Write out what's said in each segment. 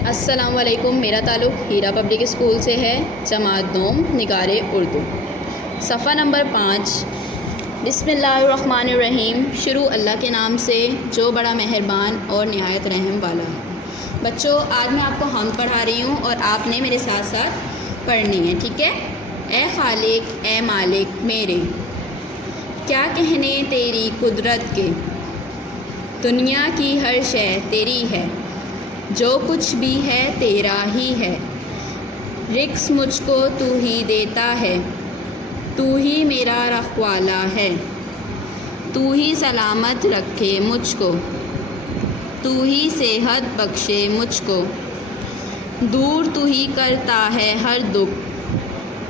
السلام علیکم، میرا تعلق ہیرا پبلک اسکول سے ہے، جماعت دوم نگار اردو، صفحہ نمبر 5۔ بسم اللہ الرحمن الرحیم، شروع اللہ کے نام سے جو بڑا مہربان اور نہایت رحم والا ہے۔ بچوں، آج میں آپ کو حمد پڑھا رہی ہوں اور آپ نے میرے ساتھ ساتھ پڑھنی ہے، ٹھیک ہے؟ اے خالق اے مالک میرے، کیا کہنے تیری قدرت کے، دنیا کی ہر شے تیری ہے، جو کچھ بھی ہے تیرا ہی ہے، رزق مجھ کو تو ہی دیتا ہے، تو ہی میرا رکھوالا ہے، تو ہی سلامت رکھے مجھ کو، تو ہی صحت بخشے مجھ کو، دور تو ہی کرتا ہے ہر دکھ،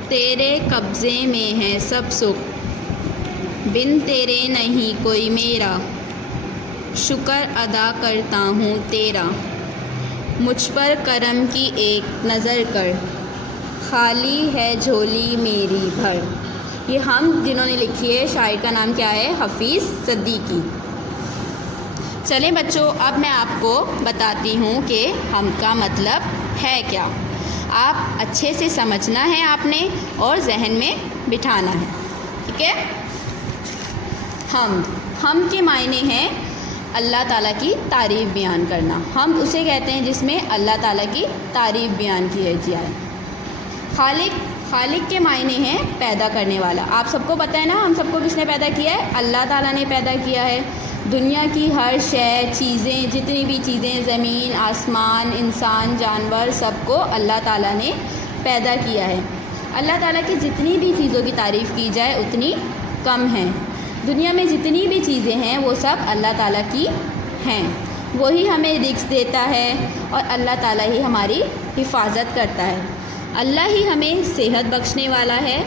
تیرے قبضے میں ہے سب سکھ، بن تیرے نہیں کوئی میرا، شکر ادا کرتا ہوں تیرا، مجھ پر کرم کی ایک نظر کر، خالی ہے جھولی میری بھر۔ یہ ہم جنہوں نے لکھی ہے، شاعر کا نام کیا ہے؟ حفیظ صدیقی۔ چلیں بچوں، اب میں آپ کو بتاتی ہوں کہ حمد کا مطلب ہے کیا۔ آپ اچھے سے سمجھنا ہے آپ نے اور ذہن میں بٹھانا ہے، ٹھیک ہے؟ حمد کے معنی ہیں اللہ تعالیٰ کی تعریف بیان کرنا۔ حمد اسے کہتے ہیں جس میں اللہ تعالیٰ کی تعریف بیان کی جائے۔ خالق کے معنی ہیں پیدا کرنے والا۔ آپ سب کو پتہ ہے نا، ہم سب کو کس نے پیدا کیا ہے؟ اللہ تعالیٰ نے پیدا کیا ہے۔ دنیا کی ہر شے، چیزیں، جتنی بھی چیزیں، زمین، آسمان، انسان، جانور، سب کو اللہ تعالیٰ نے پیدا کیا ہے۔ اللہ تعالیٰ کی جتنی بھی چیزوں کی تعریف کی جائے اتنی کم ہے۔ دنیا میں جتنی بھی چیزیں ہیں وہ سب اللہ تعالیٰ کی ہیں۔ وہی ہمیں رزق دیتا ہے اور اللہ تعالیٰ ہی ہماری حفاظت کرتا ہے۔ اللہ ہی ہمیں صحت بخشنے والا ہے،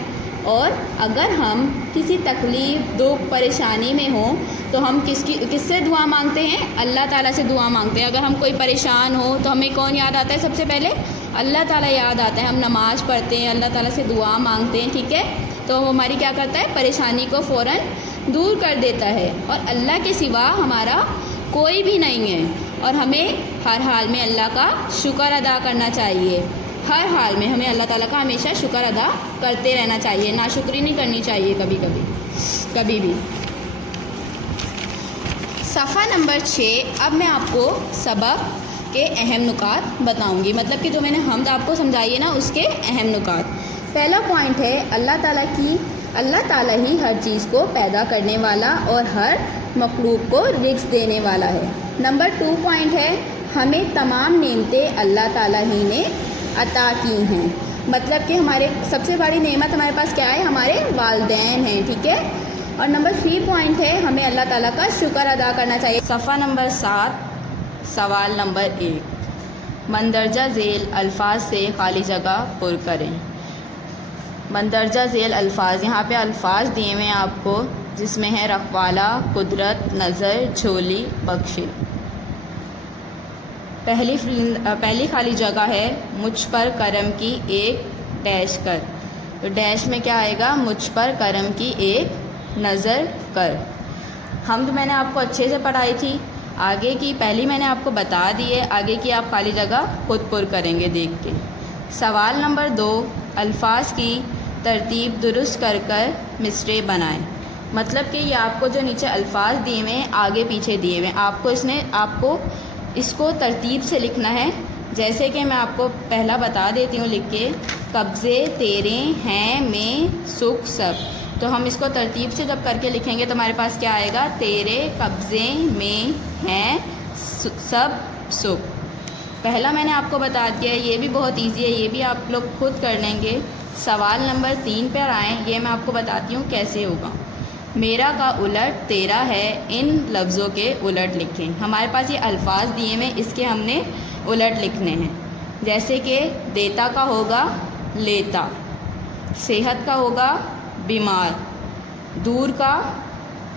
اور اگر ہم کسی تکلیف، دکھ، پریشانی میں ہوں تو ہم کس سے دعا مانگتے ہیں؟ اللہ تعالیٰ سے دعا مانگتے ہیں۔ اگر ہم کوئی پریشان ہو تو ہمیں کون یاد آتا ہے؟ سب سے پہلے اللہ تعالیٰ یاد آتا ہے۔ ہم نماز پڑھتے ہیں، اللہ تعالیٰ سے دعا مانگتے ہیں، ٹھیک ہے؟ تو وہ ہماری کیا کرتا ہے؟ پریشانی کو فوراً دور کر دیتا ہے، اور اللہ کے سوا ہمارا کوئی بھی نہیں ہے، اور ہمیں ہر حال میں اللہ کا شکر ادا کرنا چاہیے۔ ہر حال میں ہمیں اللہ تعالیٰ کا ہمیشہ شکر ادا کرتے رہنا چاہیے، ناشکری نہیں کرنی چاہیے کبھی بھی۔ صفحہ نمبر 6۔ اب میں آپ کو سبق کے اہم نکات بتاؤں گی، مطلب کہ جو میں نے حمد آپ کو سمجھائی ہے نا، اس کے اہم نکات۔ پہلا پوائنٹ ہے اللہ تعالیٰ ہی ہر چیز کو پیدا کرنے والا اور ہر مخلوق کو رزق دینے والا ہے۔ نمبر 2 پوائنٹ ہے، ہمیں تمام نعمتیں اللہ تعالیٰ ہی نے عطا کی ہیں، مطلب کہ ہمارے سب سے بڑی نعمت ہمارے پاس کیا ہے؟ ہمارے والدین ہیں، ٹھیک ہے؟ اور نمبر 3 پوائنٹ ہے، ہمیں اللہ تعالیٰ کا شکر ادا کرنا چاہیے۔ صفحہ نمبر 7، سوال نمبر 1، مندرجہ ذیل الفاظ سے خالی جگہ پر کریں۔ مندرجہ ذیل الفاظ، یہاں پہ الفاظ دیے ہوئے ہیں آپ کو، جس میں ہے رکھوالا، قدرت، نظر، جھولی، بخشے۔ پہلی خالی جگہ ہے مجھ پر کرم کی ایک ڈیش کر، تو ڈیش میں کیا آئے گا؟ مجھ پر کرم کی ایک نظر کر۔ حمد میں نے آپ کو اچھے سے پڑھائی تھی، آگے کی پہلی میں نے آپ کو بتا دی ہے، آگے کی آپ خالی جگہ خود پر کریں گے دیکھ کے۔ سوال نمبر 2، الفاظ کی ترتیب درست کر مصرعے بنائیں۔ مطلب کہ یہ آپ کو جو نیچے الفاظ دیے ہوئے ہیں، آگے پیچھے دیے ہوئے ہیں، آپ کو اس کو ترتیب سے لکھنا ہے۔ جیسے کہ میں آپ کو پہلا بتا دیتی ہوں لکھ کے، قبضے تیرے ہیں میں سکھ سب، تو ہم اس کو ترتیب سے جب کر کے لکھیں گے تو ہمارے پاس کیا آئے گا؟ تیرے قبضے میں ہیں سب سکھ۔ پہلا میں نے آپ کو بتا دیا ہے، یہ بھی بہت ایزی ہے، یہ بھی آپ لوگ خود کر لیں گے۔ سوال نمبر 3 پر آئیں، یہ میں آپ کو بتاتی ہوں کیسے ہوگا۔ میرا کا الٹ تیرا ہے، ان لفظوں کے الٹ لکھیں۔ ہمارے پاس یہ الفاظ دیے ہوئے، اس کے ہم نے الٹ لکھنے ہیں۔ جیسے کہ دیتا کا ہوگا لیتا، صحت کا ہوگا بیمار، دور کا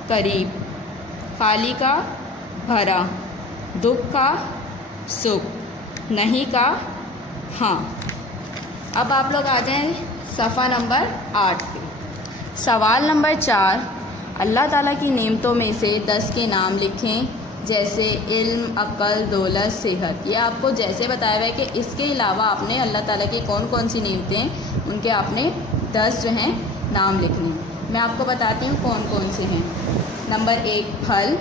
قریب، خالی کا بھرا، دکھ کا سکھ، نہیں کا ہاں۔ اب آپ لوگ آ جائیں صفحہ نمبر 8 پہ۔ سوال نمبر 4، اللہ تعالیٰ کی نعمتوں میں سے 10 کے نام لکھیں جیسے علم، عقل، دولت، صحت. یہ آپ کو جیسے بتایا ہوا ہے کہ اس کے علاوہ آپ نے اللہ تعالیٰ کی کون کون سی نعمتیں ہیں ان کے آپ نے 10 جو ہیں نام لکھنے. میں آپ کو بتاتی ہوں کون کون سے ہیں. نمبر 1 پھل،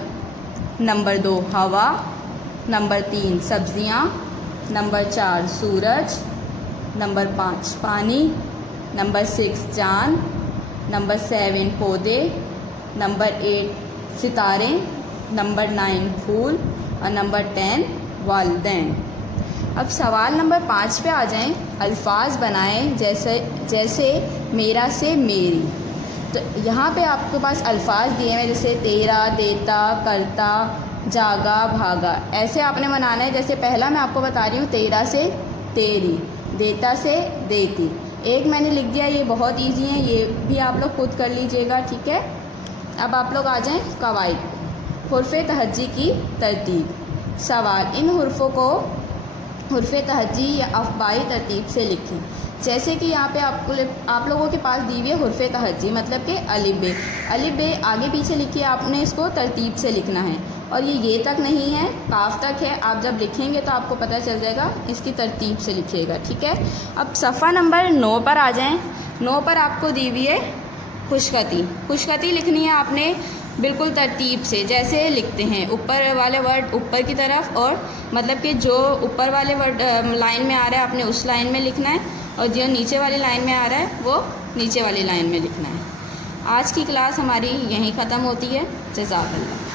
نمبر 2 ہوا، نمبر 3 سبزیاں، نمبر 4 سورج، نمبر 5 پانی، نمبر 6 چاند، نمبر 7 پودے، نمبر 8 ستارے، نمبر 9 پھول اور نمبر 10 والدین. اب سوال نمبر 5 پہ آ جائیں. الفاظ بنائیں جیسے میرا سے میری. تو یہاں پہ آپ کے پاس الفاظ دیے ہیں جیسے تیرا، دیتا، کرتا، جاگا، بھاگا. ایسے آپ نے بنانا ہے. جیسے پہلا میں آپ کو بتا رہی ہوں تیرا سے تیری، دیتا سے دیتی. ایک میں نے لکھ دیا. یہ بہت ایزی ہیں، یہ بھی آپ لوگ خود کر لیجئے گا. ٹھیک ہے. اب آپ لوگ آ جائیں قواعد. حرف تہجی کی ترتیب. سوال: ان حرفوں کو حرف تہجی یا افبائی ترتیب سے لکھیں. جیسے کہ یہاں پہ آپ لوگوں کے پاس دی ہوئی ہے حرف تہجی مطلب کہ الف ب. الف ب آگے پیچھے لکھیے. آپ نے اس کو ترتیب سے لکھنا ہے. اور یہ تک نہیں ہے، کاف تک ہے. آپ جب لکھیں گے تو آپ کو پتہ چل جائے گا. اس کی ترتیب سے لکھیے گا. ٹھیک ہے. اب صفحہ نمبر 9 پر آ جائیں. 9 پر آپ کو دی ہوئی ہے خوشخطی. خوشخطی لکھنی ہے آپ نے بالکل ترتیب سے، جیسے لکھتے ہیں اوپر والے ورڈ اوپر کی طرف، اور مطلب کہ جو اوپر والے ورڈ لائن میں آ رہا ہے آپ نے اس لائن میں لکھنا ہے، اور جو نیچے والی لائن میں آ رہا ہے وہ نیچے والی لائن میں لکھنا ہے. آج کی کلاس ہماری یہیں ختم ہوتی ہے. جزاک اللہ.